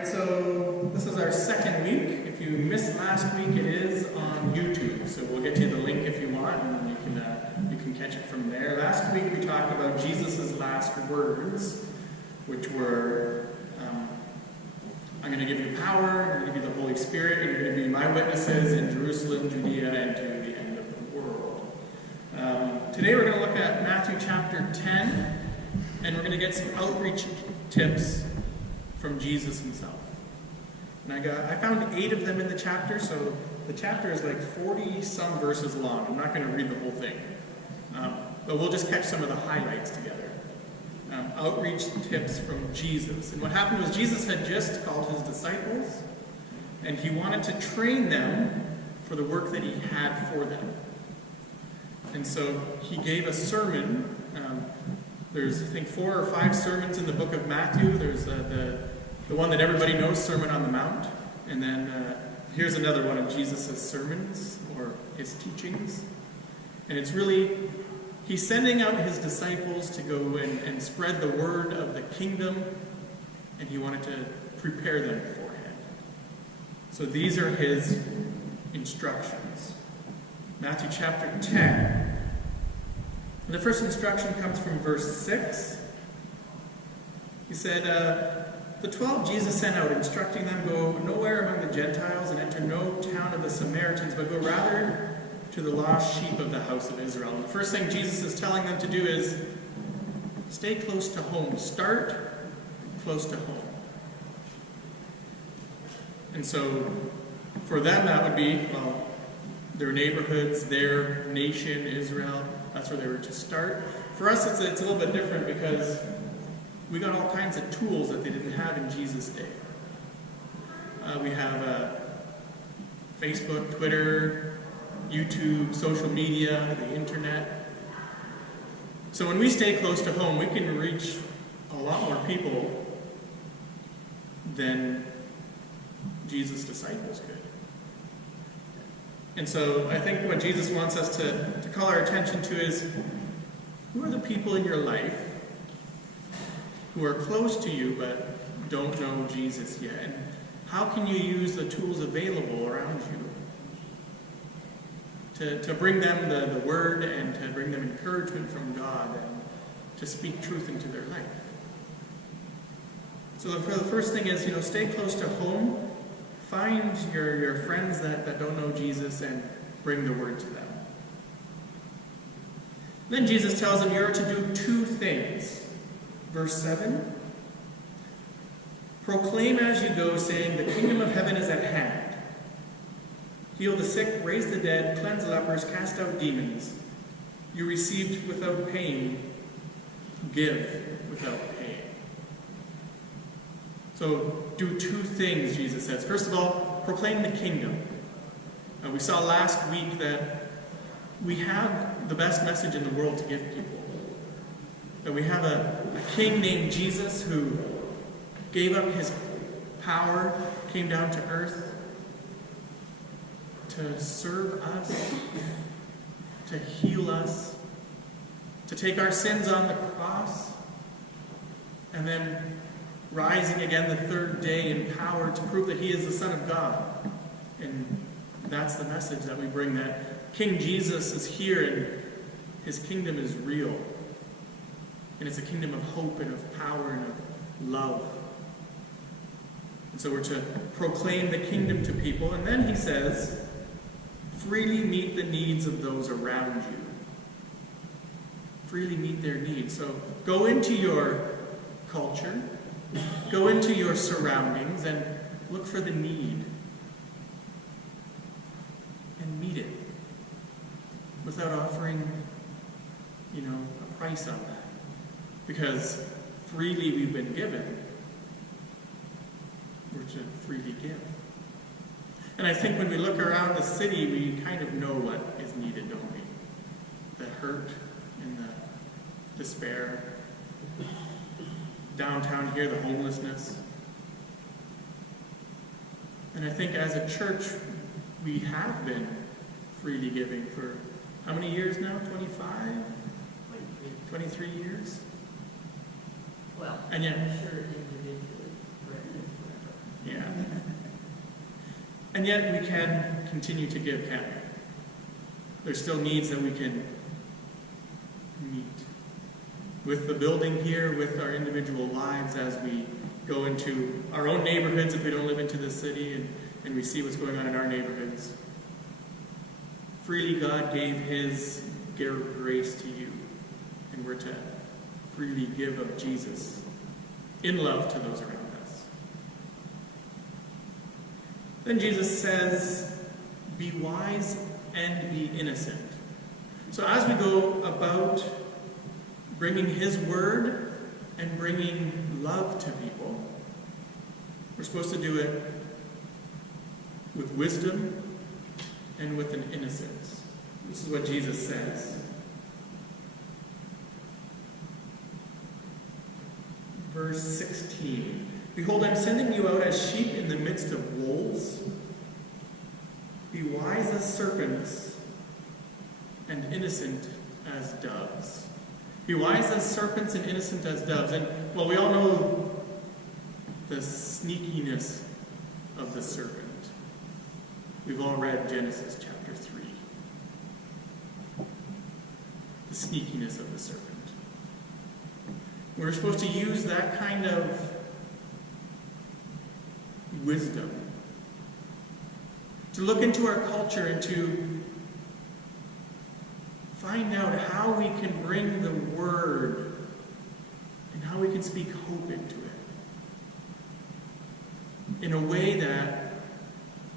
Alright, so this is our second week. If you missed last week, it is on YouTube. So we'll get you the link if you want, and then you can catch it from there. Last week we talked about Jesus' last words, which were, I'm going to give you power, I'm going to give you the Holy Spirit, and you're going to be my witnesses in Jerusalem, Judea, and to the end of the world. Today we're going to look at Matthew chapter 10, and we're going to get some outreach tips from Jesus himself. And I found 8 of them in the chapter, so the chapter is like 40-some verses long. I'm not going to read the whole thing, but we'll just catch some of the highlights together. Outreach tips from Jesus. And what happened was Jesus had just called his disciples, and he wanted to train them for the work that he had for them. And so he gave a sermon. There's, I think, 4 or 5 sermons in the book of Matthew. There's the one that everybody knows, Sermon on the Mount. And then here's another one of Jesus' sermons, or his teachings. And it's really, he's sending out his disciples to go and spread the word of the kingdom, and he wanted to prepare them beforehand. So these are his instructions. Matthew chapter 10. And the first instruction comes from verse 6. He said, the 12 Jesus sent out, instructing them, go nowhere among the Gentiles and enter no town of the Samaritans, but go rather to the lost sheep of the house of Israel. And the first thing Jesus is telling them to do is stay close to home. Start close to home. And so for them that would be, well, their neighborhoods, their nation, Israel. That's where they were to start. For us, it's a little bit different because we got all kinds of tools that they didn't have in Jesus' day. We have Facebook, Twitter, YouTube, social media, the internet. So when we stay close to home, we can reach a lot more people than Jesus' disciples could. And so I think what Jesus wants us to call our attention to is, who are the people in your life who are close to you but don't know Jesus yet? And how can you use the tools available around you to bring them the word and to bring them encouragement from God and to speak truth into their life? So the first thing is, stay close to home. Find your friends that don't know Jesus and bring the word to them. Then Jesus tells them you're to do 2 things. Verse 7, proclaim as you go, saying, the kingdom of heaven is at hand. Heal the sick, raise the dead, cleanse lepers, cast out demons. You received without paying, give without paying. So do 2 things, Jesus says. First of all, proclaim the kingdom. We saw last week that we have the best message in the world to give people. That we have a king named Jesus who gave up his power, came down to earth to serve us, to heal us, to take our sins on the cross, and then rising again the 3rd day in power to prove that he is the Son of God. And that's the message that we bring, that King Jesus is here and his kingdom is real. And it's a kingdom of hope and of power and of love. And so we're to proclaim the kingdom to people. And then he says, freely meet the needs of those around you. Freely meet their needs. So go into your culture, go into your surroundings and look for the need. And meet it. Without offering, a price on that. Because freely we've been given, we're to freely give. And I think when we look around the city, we kind of know what is needed, don't we? The hurt and the despair. Downtown here, the homelessness. And I think as a church, we have been freely giving for how many years now? 25? 23 years? Well, and yet, I'm sure individually, Yeah. And yet we can continue to give, can't we? There's still needs that we can meet. With the building here, with our individual lives as we go into our own neighborhoods if we don't live into the city and we see what's going on in our neighborhoods. Freely God gave his grace to you. And we're to freely give of Jesus in love to those around us. Then Jesus says, be wise and be innocent. So as we go about bringing his word and bringing love to people, we're supposed to do it with wisdom and with an innocence. This is what Jesus says. Verse 16. Behold, I'm sending you out as sheep in the midst of wolves. Be wise as serpents and innocent as doves. Be wise as serpents and innocent as doves. And, well, we all know the sneakiness of the serpent. We've all read Genesis chapter 3. The sneakiness of the serpent. We're supposed to use that kind of wisdom to look into our culture and to find out how we can bring the word and how we can speak hope into it in a way that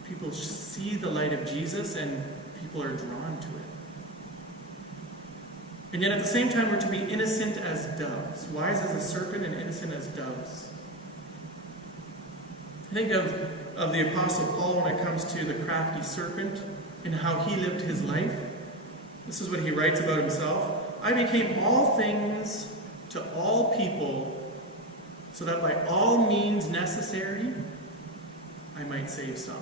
people see the light of Jesus and people are drawn to it. And yet at the same time, we're to be innocent as doves, wise as a serpent and innocent as doves. I think of the Apostle Paul when it comes to the crafty serpent and how he lived his life. This is what he writes about himself. I became all things to all people, so that by all means necessary, I might save some.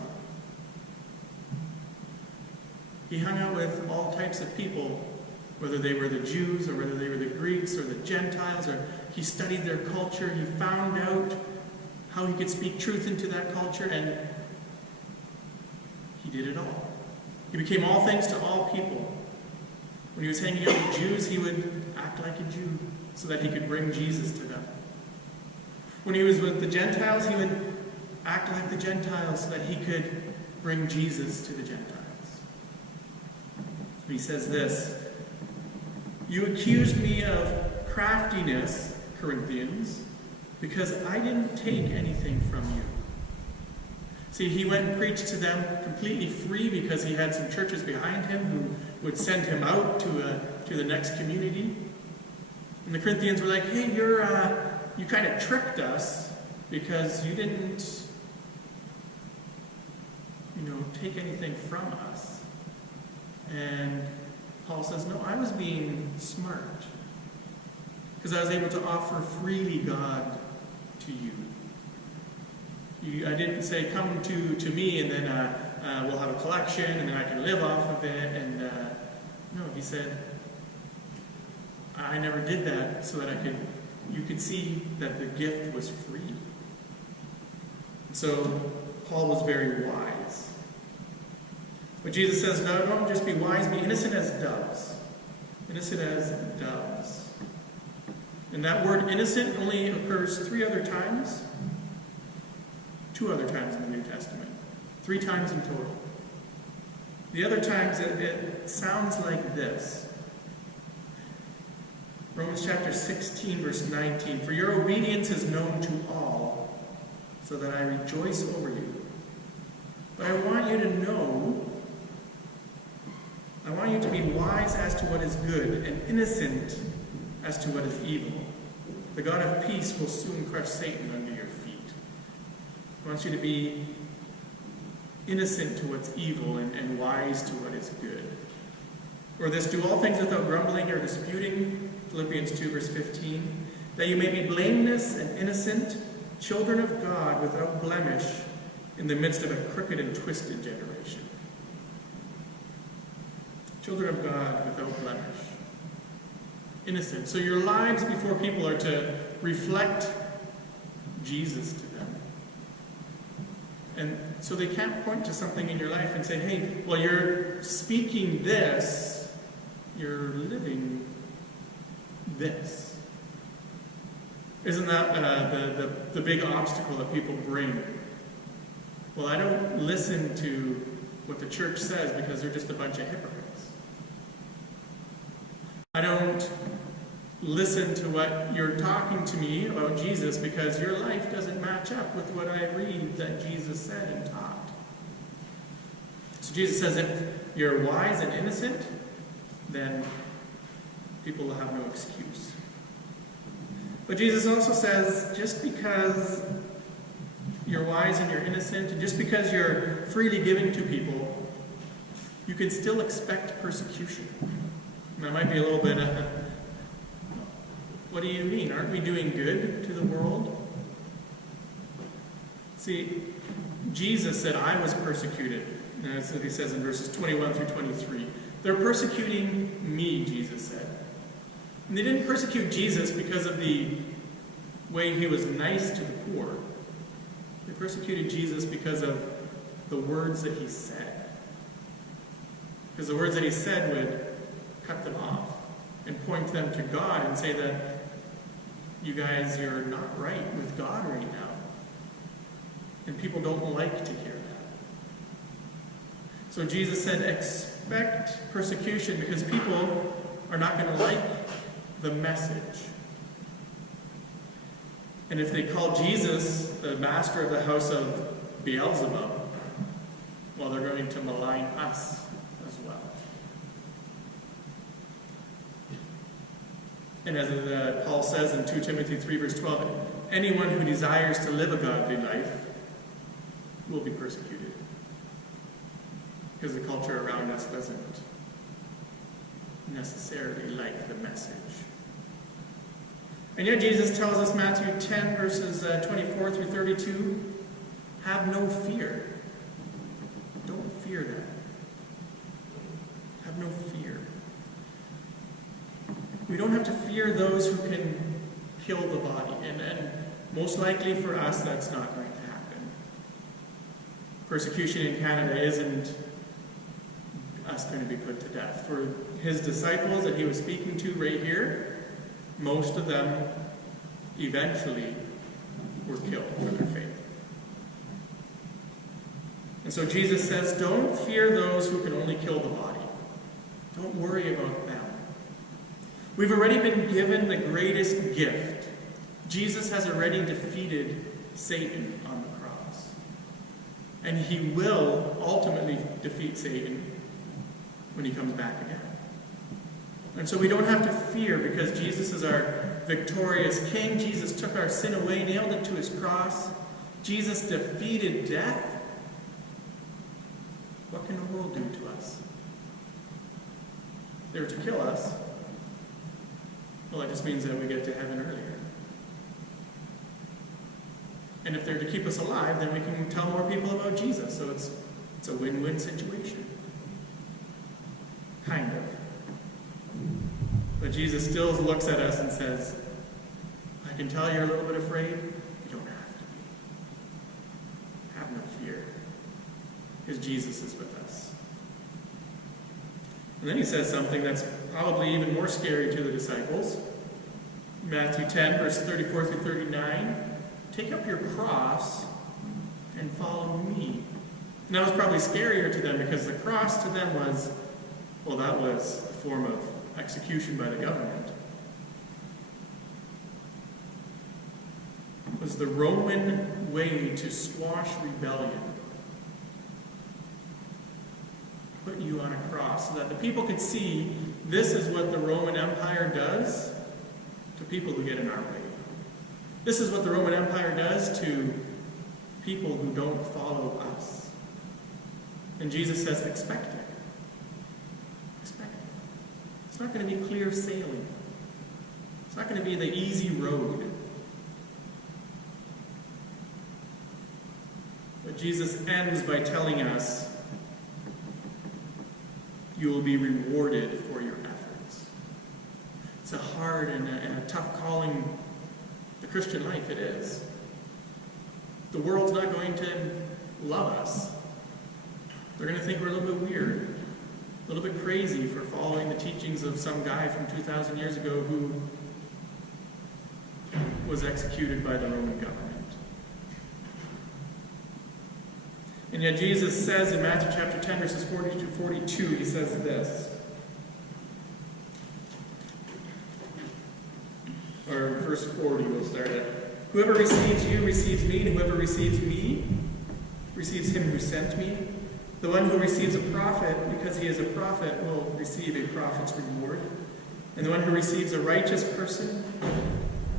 He hung out with all types of people, whether they were the Jews or whether they were the Greeks or the Gentiles, or he studied their culture. He found out how he could speak truth into that culture, and he did it all. He became all things to all people. When he was hanging out with Jews, he would act like a Jew so that he could bring Jesus to them. When he was with the Gentiles, he would act like the Gentiles so that he could bring Jesus to the Gentiles. He says this, you accused me of craftiness, Corinthians, because I didn't take anything from you. See, he went and preached to them completely free because he had some churches behind him who would send him out to the next community. And the Corinthians were like, hey, you kind of tricked us because you didn't, take anything from us. And Paul says, no, I was being smart because I was able to offer freely God to you. I didn't say, come to me and then we'll have a collection and then I can live off of it. And no, he said, I never did that so that you could see that the gift was free. So Paul was very wise. But Jesus says, no, don't just be wise, be innocent as doves. Innocent as doves. And that word innocent only occurs 3 other times. 2 other times in the New Testament. 3 times in total. The other times it sounds like this. Romans chapter 16, verse 19. For your obedience is known to all, so that I rejoice over you. But I want you to know, I want you to be wise as to what is good and innocent as to what is evil. The God of peace will soon crush Satan under your feet. He wants you to be innocent to what's evil and wise to what is good. Or this, do all things without grumbling or disputing, Philippians 2, verse 15, that you may be blameless and innocent, children of God without blemish, in the midst of a crooked and twisted generation. Children of God without blemish. Innocent. So your lives before people are to reflect Jesus to them. And so they can't point to something in your life and say, hey, well, you're speaking this, you're living this. Isn't that the big obstacle that people bring? Well, I don't listen to what the church says because they're just a bunch of hypocrites. I don't listen to what you're talking to me about Jesus because your life doesn't match up with what I read that Jesus said and taught. So Jesus says if you're wise and innocent, then people will have no excuse. But Jesus also says just because you're wise and you're innocent, and just because you're freely giving to people, you can still expect persecution. And that might be a little bit what do you mean? Aren't we doing good to the world? See, Jesus said, I was persecuted. And that's what he says in verses 21 through 23. They're persecuting me, Jesus said. And they didn't persecute Jesus because of the way he was nice to the poor. They persecuted Jesus because of the words that he said. Because the words that he said would cut them off and point them to God and say that you guys, you're not right with God right now. And people don't like to hear that. So Jesus said, expect persecution because people are not going to like the message. And if they call Jesus the master of the house of Beelzebub, well, they're going to malign us as well. And as Paul says in 2 Timothy 3 verse 12, anyone who desires to live a godly life will be persecuted. Because the culture around us doesn't necessarily like the message. And yet Jesus tells us, Matthew 10 verses 24 through 32, have no fear. Don't fear them. Have no fear. We don't have to fear those who can kill the body. And most likely for us, that's not going to happen. Persecution in Canada isn't us going to be put to death. For his disciples that he was speaking to right here, most of them eventually were killed for their faith. And so Jesus says, don't fear those who can only kill the body. Don't worry about them. We've already been given the greatest gift. Jesus has already defeated Satan on the cross. And he will ultimately defeat Satan when he comes back again. And so we don't have to fear because Jesus is our victorious King. Jesus took our sin away, nailed it to his cross. Jesus defeated death. What can the world do to us? They were to kill us. Well, it just means that we get to heaven earlier. And if they're to keep us alive, then we can tell more people about Jesus. So it's a win-win situation. Kind of. But Jesus still looks at us and says, I can tell you're a little bit afraid. You don't have to be. Have no fear. Because Jesus is with us. And then he says something that's probably even more scary to the disciples. Matthew 10, verse 34 through 39. Take up your cross and follow me. And that was probably scarier to them because the cross to them was, well, that was a form of execution by the government. It was the Roman way to squash rebellion. Put you on a cross so that the people could see this is what the Roman Empire does to people who get in our way. This is what the Roman Empire does to people who don't follow us. And Jesus says, expect it. Expect it. It's not going to be clear sailing. It's not going to be the easy road. But Jesus ends by telling us, you will be rewarded for your efforts. It's a hard and a tough calling, the Christian life, it is. The world's not going to love us, they're going to think we're a little bit weird, a little bit crazy for following the teachings of some guy from 2,000 years ago who was executed by the Roman government. And yet Jesus says in Matthew chapter 10, verses 40 to 42, he says this. Or verse 40 we'll start at. Whoever receives you receives me, and whoever receives me receives him who sent me. The one who receives a prophet, because he is a prophet, will receive a prophet's reward. And the one who receives a righteous person,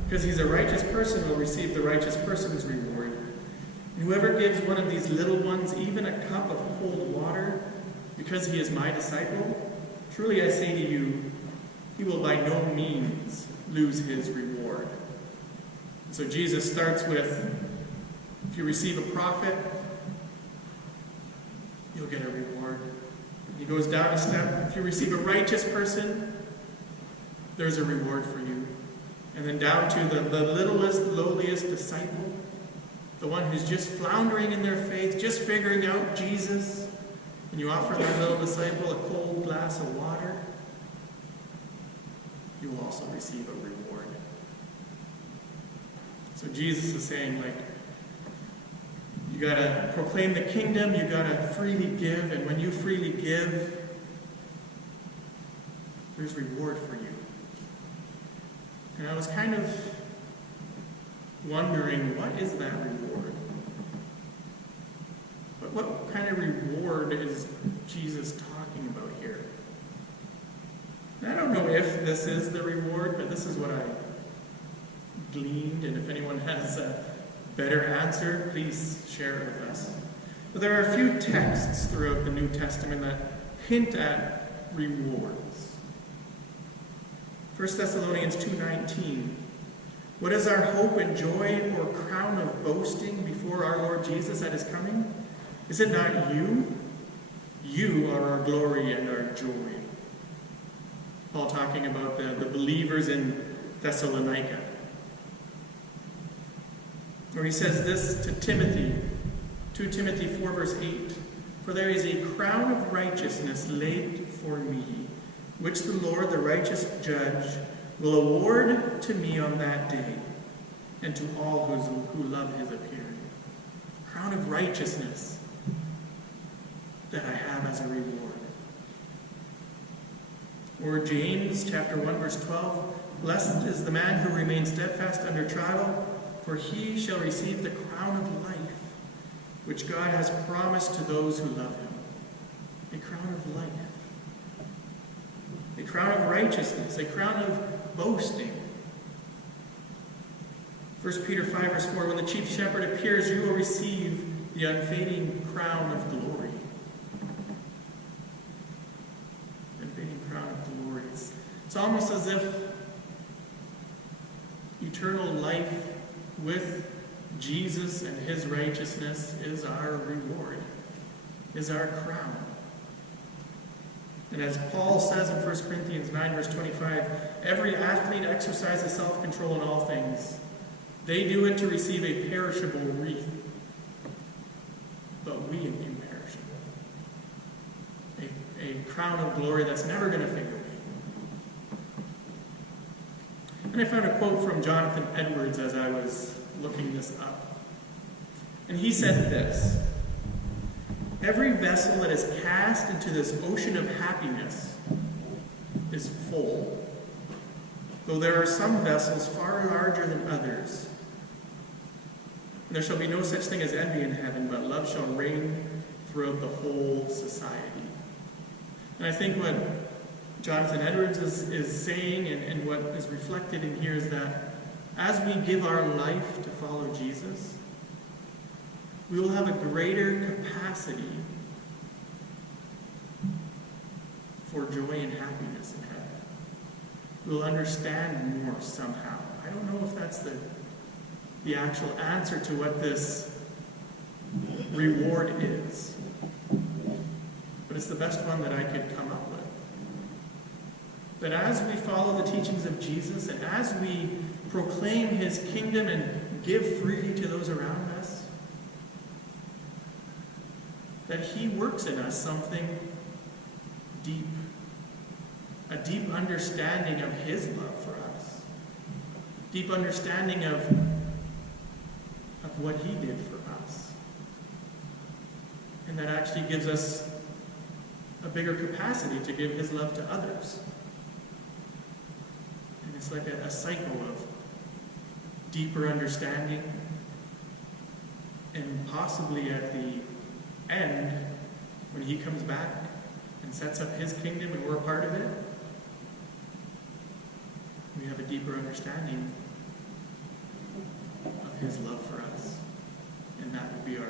because he's a righteous person, will receive the righteous person's reward. And whoever gives one of these little ones even a cup of cold water, because he is my disciple, truly I say to you, he will by no means lose his reward. And so Jesus starts with, if you receive a prophet, you'll get a reward. He goes down a step. If you receive a righteous person, there's a reward for you. And then down to the littlest, lowliest disciple, the one who's just floundering in their faith, just figuring out Jesus, and you offer that little disciple a cold glass of water, you will also receive a reward. So Jesus is saying, like, you got to proclaim the kingdom, you got to freely give, and when you freely give, there's reward for you. And I was kind of wondering, what is that reward? What kind of reward is Jesus talking about here? And I don't know if this is the reward, but this is what I gleaned, and if anyone has a better answer, please share it with us. But there are a few texts throughout the New Testament that hint at rewards. 1 Thessalonians 2:19. What is our hope and joy or crown of boasting before our Lord Jesus at his coming? Is it not you? You are our glory and our joy. Paul talking about the believers in Thessalonica. Or he says this to Timothy, 2 Timothy 4 verse 8. For there is a crown of righteousness laid for me, which the Lord, the righteous judge, will award to me on that day, and to all who love his appearing. Crown of righteousness that I have as a reward. Or James chapter 1 verse 12. Blessed is the man who remains steadfast under trial, for he shall receive the crown of life, which God has promised to those who love him. A crown of life. A crown of righteousness. A crown of boasting. 1 Peter 5 verse 4. When the chief shepherd appears, you will receive the unfading crown of glory. Unfading crown of glory. It's almost as if eternal life with Jesus and his righteousness is our reward, is our crown. And as Paul says in 1 Corinthians 9 verse 25, every athlete exercises self-control in all things. They do it to receive a perishable wreath, but we an imperishable. A crown of glory that's never going to fade away. And I found a quote from Jonathan Edwards as I was looking this up. And he said this: every vessel that is cast into this ocean of happiness is full, though there are some vessels far larger than others. And there shall be no such thing as envy in heaven, but love shall reign throughout the whole society. And I think what Jonathan Edwards is saying, and what is reflected in here, is that as we give our life to follow Jesus, we will have a greater capacity for joy and happiness in heaven. We'll understand more somehow. I don't know if that's the actual answer to what this reward is, but it's the best one that I could come up with. That as we follow the teachings of Jesus, and as we proclaim his kingdom and give freely to those around us, that he works in us something deep. A deep understanding of his love for us. Deep understanding of what he did for us. And that actually gives us a bigger capacity to give his love to others. And it's like a cycle of deeper understanding, and possibly at the end, when he comes back and sets up his kingdom and we're a part of it, we have a deeper understanding of his love for us. And that would be our